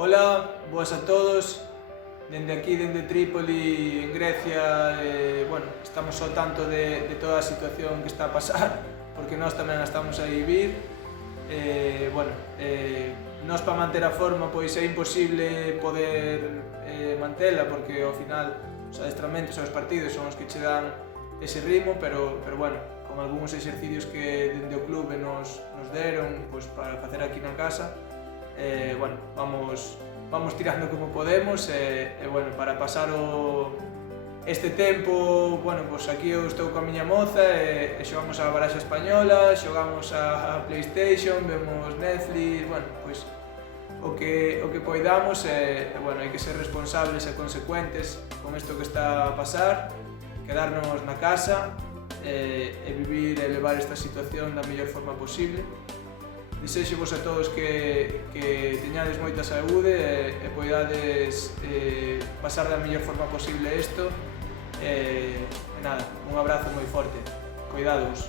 Ola, boas a todos. Dende aquí, dende Trípoli, en Grecia, bueno, estamos ao tanto de toda a situación que está a pasar, porque nós tamén a estamos a vivir. Bueno, nós para manter a forma pois é imposible poder mantela, porque ao final os adestramentos e os partidos son os que che dan ese ritmo, pero bueno, con algúns exercicios que dende o clube nos deron pois, para facer aquí na casa, bueno, vamos tirando como podemos e bueno, para pasar este tempo, bueno, pois aquí eu estou coa miña moza e xogamos a baraxa española, xogamos a PlayStation, vemos Netflix, bueno, pois o que poidamos e bueno, hai que ser responsables e consecuentes con isto que está a pasar, quedarnos na casa e vivir e levar esta situación da mellor forma posible. Desexo vos a todos que teñades moita saúde e poidades pasar da mellor forma posible isto e nada, un abrazo moi forte, coidados.